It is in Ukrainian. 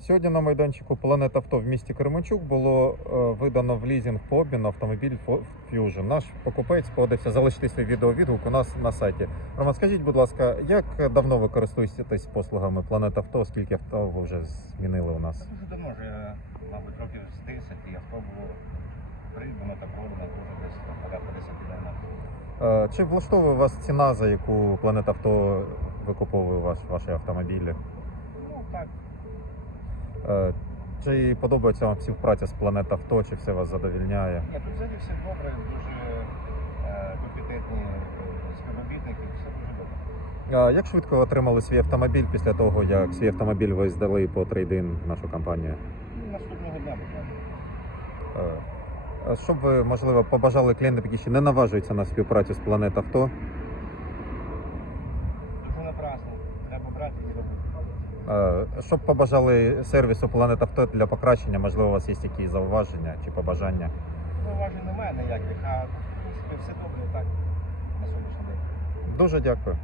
Сьогодні на майданчику Планет Авто в місті Кременчук було е, видано в лізинг по обміну автомобіль Fusion. Наш покупець погодився залишити свій відеовідгук у нас на сайті. Роман, скажіть, будь ласка, як давно ви користуєтесь послугами Планет Авто? Скільки авто ви вже змінили у нас? Дуже давно, вже, мабуть, років з 10 і авто було придбано та продано дуже десь там, порядка 10 років. Е, Чи влаштовує вас ціна, за яку Планет Авто викуповує ваш, ваші автомобілі? Ну так, Чи подобається вам співпраця з Планет Авто, чи все вас задовільняє? ні, тут взагалі все добре, дуже е, компетентні е, співробітники, все дуже добре. А як швидко ви отримали свій автомобіль після того, як свій автомобіль ви здали по трейдин в нашу компанію? Ну, Наступного дня буквально. Е, а Що б ви, можливо, побажали клієнтам, які ще не наважуються на співпрацю з Планет Авто? Дуже напрасно, треба брати і робити. Е, Що б побажали сервісу Планета Авто для покращення? Можливо, у вас є якісь зауваження чи побажання? Зауважень немає ніяких, а в принципі все добре так на сьогоднішній день. Дуже дякую.